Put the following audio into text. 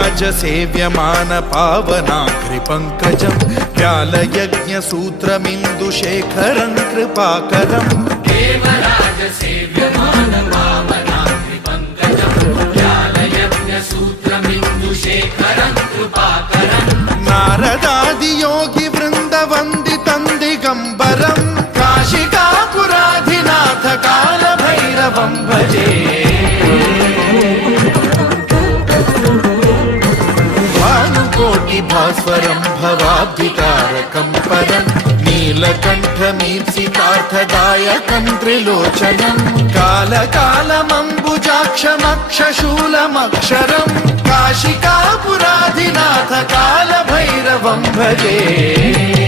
देवराजसेव्यमान पावनाग्रिपङ्कजं व्यालयज्ञसूत्रमिन्दुशेखरं कृपाकरं देवराजसेव्यमान पावनाग्रिपङ्कजं व्यालयज्ञसूत्रमिन्दुशेखरं कृपाकरं नारदादियोगिवृन्दवन्दितं दिगम्बरं काशिकापुराधिनाथ कालभैरवं भजे भास्वरं भवाब्धितारकं परं नीलकण्ठमीप्सितार्थदायकं त्रिलोचनं कालकालमम्बुजाक्षमक्षशूलमक्षरं काशिकापुराधिनाथ कालभैरवं भजे।